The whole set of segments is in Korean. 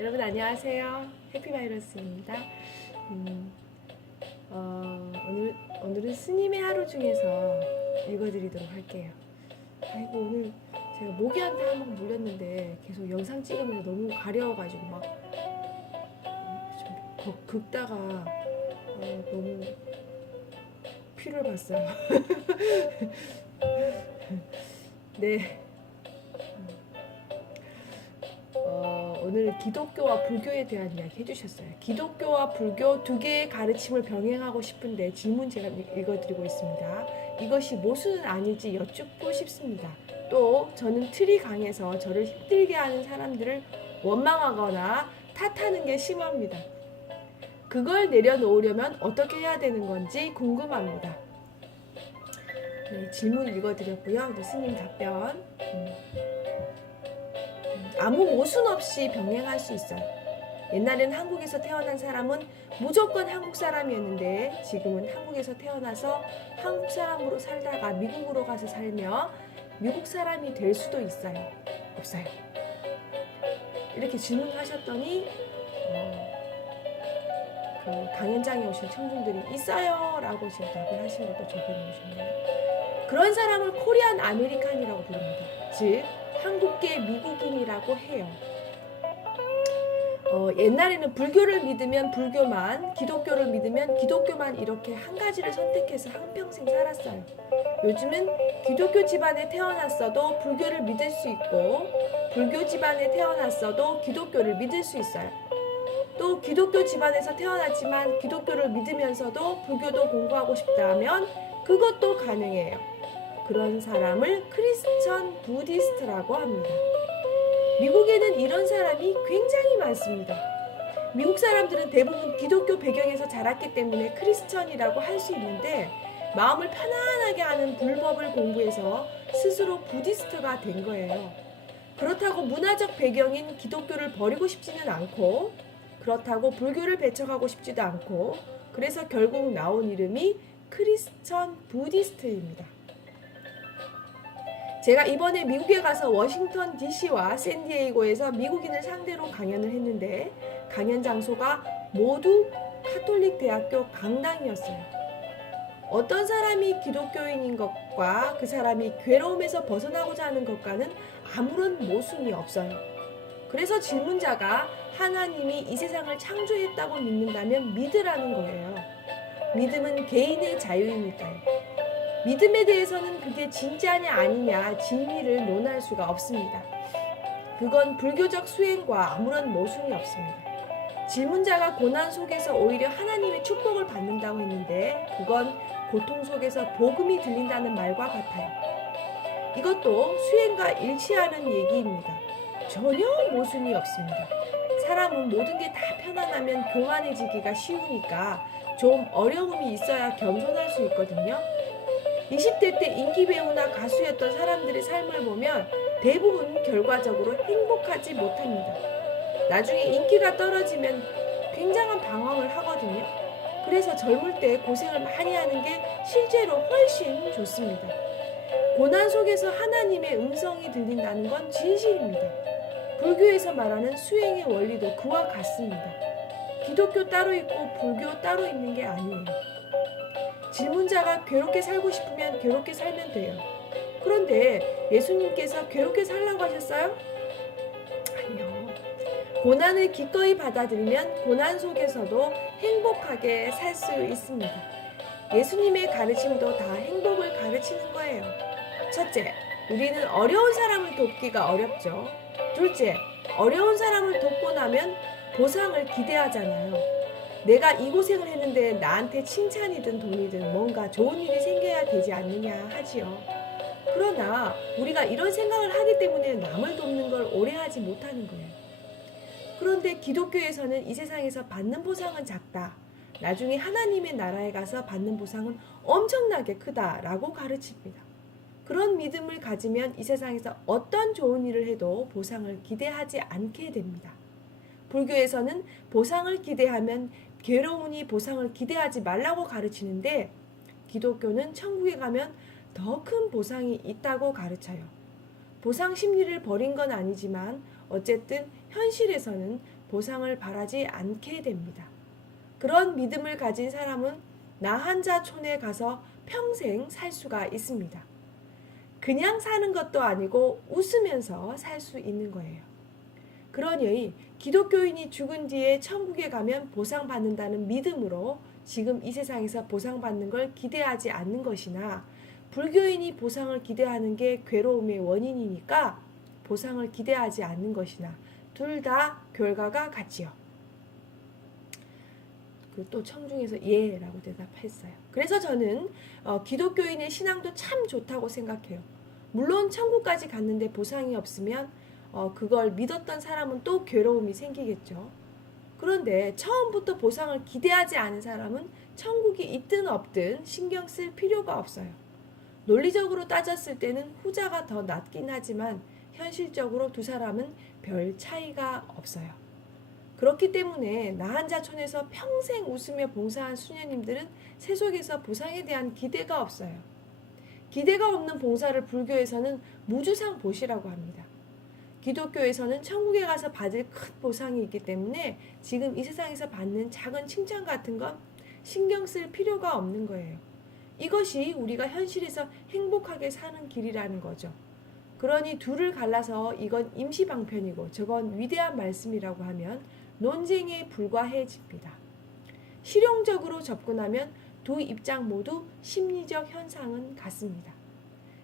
여러분 안녕하세요. 해피바이러스입니다. 오늘은 스님의 하루 중에서 읽어드리도록 할게요. 아이고 오늘 제가 모기한테 한번 물렸는데 계속 영상 찍으면서 너무 가려워가지고 막 좀 긁다가 너무 피를 봤어요. 네. 오늘 기독교와 불교에 대한 이야기 해주셨어요. 기독교와 불교 두 개의 가르침을 병행하고 싶은데 질문 제가 읽어드리고 있습니다. 이것이 모순은 아닐지 여쭙고 싶습니다. 또 저는 틀이 강해서 저를 힘들게 하는 사람들을 원망하거나 탓하는 게 심합니다. 그걸 내려놓으려면 어떻게 해야 되는 건지 궁금합니다. 네, 질문 읽어드렸고요. 스님 답변. 아무 모순 없이 병행할 수 있어요. 옛날엔 한국에서 태어난 사람은 무조건 한국 사람이었는데 지금은 한국에서 태어나서 한국 사람으로 살다가 미국으로 가서 살며 미국 사람이 될 수도 있어요. 없어요. 이렇게 질문하셨더니 그 강연장에 오신 청중들이 있어요 라고 지금 답을 하신 것도 적어놓으셨네요. 그런 사람을 코리안 아메리칸이라고 부릅니다. 즉 한국계 미국인이라고 해요. 옛날에는 불교를 믿으면 불교만, 기독교를 믿으면 기독교만 이렇게 한 가지를 선택해서 한평생 살았어요. 요즘은 기독교 집안에 태어났어도 불교를 믿을 수 있고 불교 집안에 태어났어도 기독교를 믿을 수 있어요. 또 기독교 집안에서 태어났지만 기독교를 믿으면서도 불교도 공부하고 싶다면 그것도 가능해요. 그런 사람을 크리스천 부디스트라고 합니다. 미국에는 이런 사람이 굉장히 많습니다. 미국 사람들은 대부분 기독교 배경에서 자랐기 때문에 크리스천이라고 할 수 있는데 마음을 편안하게 하는 불법을 공부해서 스스로 부디스트가 된 거예요. 그렇다고 문화적 배경인 기독교를 버리고 싶지는 않고 그렇다고 불교를 배척하고 싶지도 않고 그래서 결국 나온 이름이 크리스천 부디스트입니다. 제가 이번에 미국에 가서 워싱턴 DC와 샌디에이고에서 미국인을 상대로 강연을 했는데 강연 장소가 모두 카톨릭 대학교 강당이었어요. 어떤 사람이 기독교인인 것과 그 사람이 괴로움에서 벗어나고자 하는 것과는 아무런 모순이 없어요. 그래서 질문자가 하나님이 이 세상을 창조했다고 믿는다면 믿으라는 거예요. 믿음은 개인의 자유이니까요. 믿음에 대해서는 그게 진짜냐 아니냐 진리를 논할 수가 없습니다. 그건 불교적 수행과 아무런 모순이 없습니다. 질문자가 고난 속에서 오히려 하나님의 축복을 받는다고 했는데 그건 고통 속에서 복음이 들린다는 말과 같아요. 이것도 수행과 일치하는 얘기입니다. 전혀 모순이 없습니다. 사람은 모든 게 다 편안하면 교만해지기가 쉬우니까 좀 어려움이 있어야 겸손할 수 있거든요. 20대 때 인기 배우나 가수였던 사람들의 삶을 보면 대부분 결과적으로 행복하지 못합니다. 나중에 인기가 떨어지면 굉장한 방황을 하거든요. 그래서 젊을 때 고생을 많이 하는 게 실제로 훨씬 좋습니다. 고난 속에서 하나님의 음성이 들린다는 건 진실입니다. 불교에서 말하는 수행의 원리도 그와 같습니다. 기독교 따로 있고 불교 따로 있는 게 아니에요. 질문자가 괴롭게 살고 싶으면 괴롭게 살면 돼요. 그런데 예수님께서 괴롭게 살라고 하셨어요? 아니요. 고난을 기꺼이 받아들이면 고난 속에서도 행복하게 살 수 있습니다. 예수님의 가르침도 다 행복을 가르치는 거예요. 첫째, 우리는 어려운 사람을 돕기가 어렵죠. 둘째, 어려운 사람을 돕고 나면 보상을 기대하잖아요. 내가 이 고생을 했는데 나한테 칭찬이든 돈이든 뭔가 좋은 일이 생겨야 되지 않느냐 하지요. 그러나 우리가 이런 생각을 하기 때문에 남을 돕는 걸 오래 하지 못하는 거예요. 그런데 기독교에서는 이 세상에서 받는 보상은 작다. 나중에 하나님의 나라에 가서 받는 보상은 엄청나게 크다라고 가르칩니다. 그런 믿음을 가지면 이 세상에서 어떤 좋은 일을 해도 보상을 기대하지 않게 됩니다. 불교에서는 보상을 기대하면 괴로우니 보상을 기대하지 말라고 가르치는데 기독교는 천국에 가면 더 큰 보상이 있다고 가르쳐요. 보상 심리를 버린 건 아니지만 어쨌든 현실에서는 보상을 바라지 않게 됩니다. 그런 믿음을 가진 사람은 나한자촌에 가서 평생 살 수가 있습니다. 그냥 사는 것도 아니고 웃으면서 살 수 있는 거예요. 그러니 기독교인이 죽은 뒤에 천국에 가면 보상받는다는 믿음으로 지금 이 세상에서 보상받는 걸 기대하지 않는 것이나, 불교인이 보상을 기대하는 게 괴로움의 원인이니까 보상을 기대하지 않는 것이나 둘 다 결과가 같지요. 또 청중에서 예라고 대답했어요. 그래서 저는 기독교인의 신앙도 참 좋다고 생각해요. 물론 천국까지 갔는데 보상이 없으면 그걸 믿었던 사람은 또 괴로움이 생기겠죠. 그런데 처음부터 보상을 기대하지 않은 사람은 천국이 있든 없든 신경 쓸 필요가 없어요. 논리적으로 따졌을 때는 후자가 더 낫긴 하지만 현실적으로 두 사람은 별 차이가 없어요. 그렇기 때문에 나한자촌에서 평생 웃으며 봉사한 수녀님들은 세속에서 보상에 대한 기대가 없어요. 기대가 없는 봉사를 불교에서는 무주상 보시라고 합니다. 기독교에서는 천국에 가서 받을 큰 보상이 있기 때문에 지금 이 세상에서 받는 작은 칭찬 같은 건 신경 쓸 필요가 없는 거예요. 이것이 우리가 현실에서 행복하게 사는 길이라는 거죠. 그러니 둘을 갈라서 이건 임시방편이고 저건 위대한 말씀이라고 하면 논쟁에 불과해집니다. 실용적으로 접근하면 두 입장 모두 심리적 현상은 같습니다.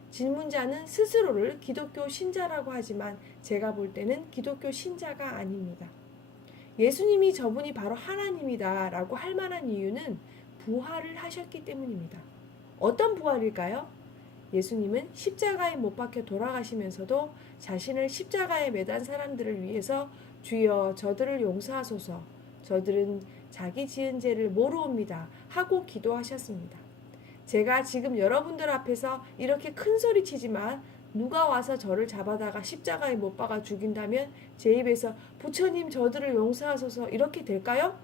질문자는 스스로를 기독교 신자라고 하지만 제가 볼 때는 기독교 신자가 아닙니다. 예수님이 저분이 바로 하나님이다 라고 할 만한 이유는 부활을 하셨기 때문입니다. 어떤 부활일까요? 예수님은 십자가에 못 박혀 돌아가시면서도 자신을 십자가에 매단 사람들을 위해서 주여 저들을 용서하소서, 저들은 자기 지은 죄를 모르옵니다 하고 기도하셨습니다. 제가 지금 여러분들 앞에서 이렇게 큰 소리 치지만 누가 와서 저를 잡아다가 십자가에 못 박아 죽인다면 제 입에서 부처님 저들을 용서하소서 이렇게 될까요?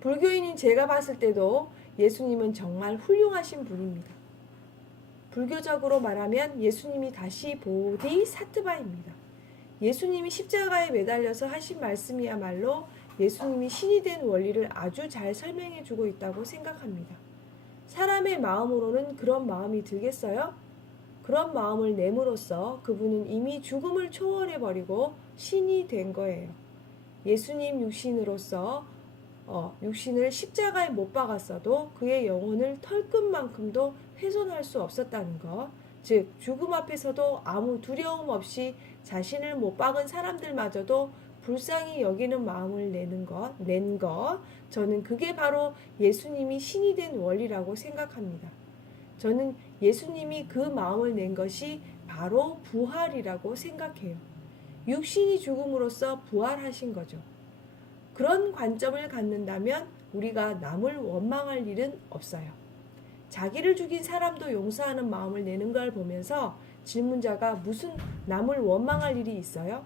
불교인인 제가 봤을 때도 예수님은 정말 훌륭하신 분입니다. 불교적으로 말하면 예수님이 다시 보디사트바입니다. 예수님이 십자가에 매달려서 하신 말씀이야말로 예수님이 신이 된 원리를 아주 잘 설명해 주고 있다고 생각합니다. 사람의 마음으로는 그런 마음이 들겠어요? 그런 마음을 내므로써 그분은 이미 죽음을 초월해 버리고 신이 된 거예요. 예수님 육신으로서 육신을 십자가에 못 박았어도 그의 영혼을 털끝만큼도 훼손할 수 없었다는 것, 즉 죽음 앞에서도 아무 두려움 없이 자신을 못 박은 사람들마저도 불쌍히 여기는 마음을 낸 것, 저는 그게 바로 예수님이 신이 된 원리라고 생각합니다. 저는 예수님이 그 마음을 낸 것이 바로 부활이라고 생각해요. 육신이 죽음으로써 부활하신 거죠. 그런 관점을 갖는다면 우리가 남을 원망할 일은 없어요. 자기를 죽인 사람도 용서하는 마음을 내는 걸 보면서 질문자가 무슨 남을 원망할 일이 있어요?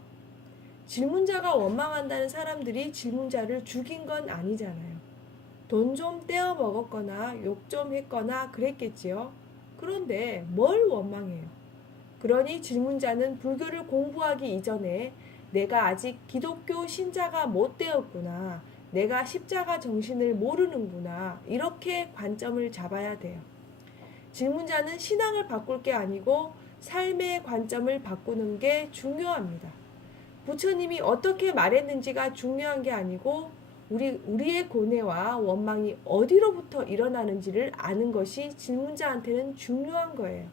질문자가 원망한다는 사람들이 질문자를 죽인 건 아니잖아요. 돈 좀 떼어 먹었거나 욕 좀 했거나 그랬겠지요. 그런데 뭘 원망해요? 그러니 질문자는 불교를 공부하기 이전에 내가 아직 기독교 신자가 못 되었구나, 내가 십자가 정신을 모르는구나, 이렇게 관점을 잡아야 돼요. 질문자는 신앙을 바꿀 게 아니고 삶의 관점을 바꾸는 게 중요합니다. 부처님이 어떻게 말했는지가 중요한 게 아니고 우리의 고뇌와 원망이 어디로부터 일어나는지를 아는 것이 질문자한테는 중요한 거예요.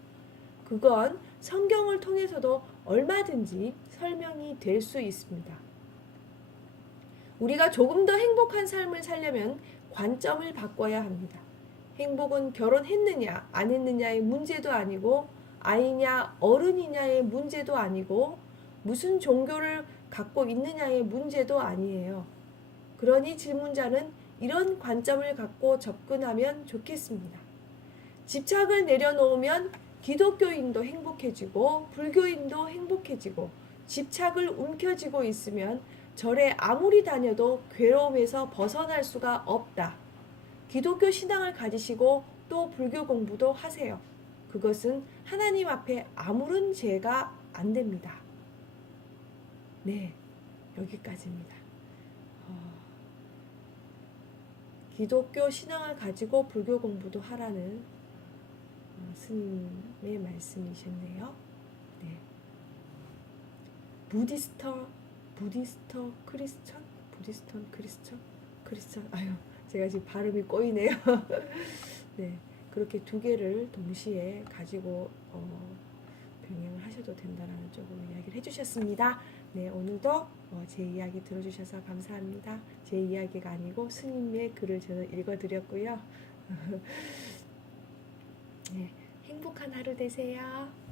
그건 성경을 통해서도 얼마든지 설명이 될 수 있습니다. 우리가 조금 더 행복한 삶을 살려면 관점을 바꿔야 합니다. 행복은 결혼했느냐 안 했느냐의 문제도 아니고 아이냐 어른이냐의 문제도 아니고 무슨 종교를 갖고 있느냐의 문제도 아니에요. 그러니 질문자는 이런 관점을 갖고 접근하면 좋겠습니다. 집착을 내려놓으면 기독교인도 행복해지고 불교인도 행복해지고, 집착을 움켜쥐고 있으면 절에 아무리 다녀도 괴로움에서 벗어날 수가 없다. 기독교 신앙을 가지시고 또 불교 공부도 하세요. 그것은 하나님 앞에 아무런 죄가 안 됩니다. 네, 여기까지입니다. 기독교 신앙을 가지고 불교 공부도 하라는 스님의 말씀이셨네요. 네. 부디스턴 크리스천. 아유, 제가 지금 발음이 꼬이네요. 네, 그렇게 두 개를 동시에 가지고 병행을 하셔도 된다라는 쪽으로 이야기를 해주셨습니다. 네, 오늘도 제 이야기 들어주셔서 감사합니다. 제 이야기가 아니고 스님의 글을 저는 읽어드렸고요. 네, 행복한 하루 되세요.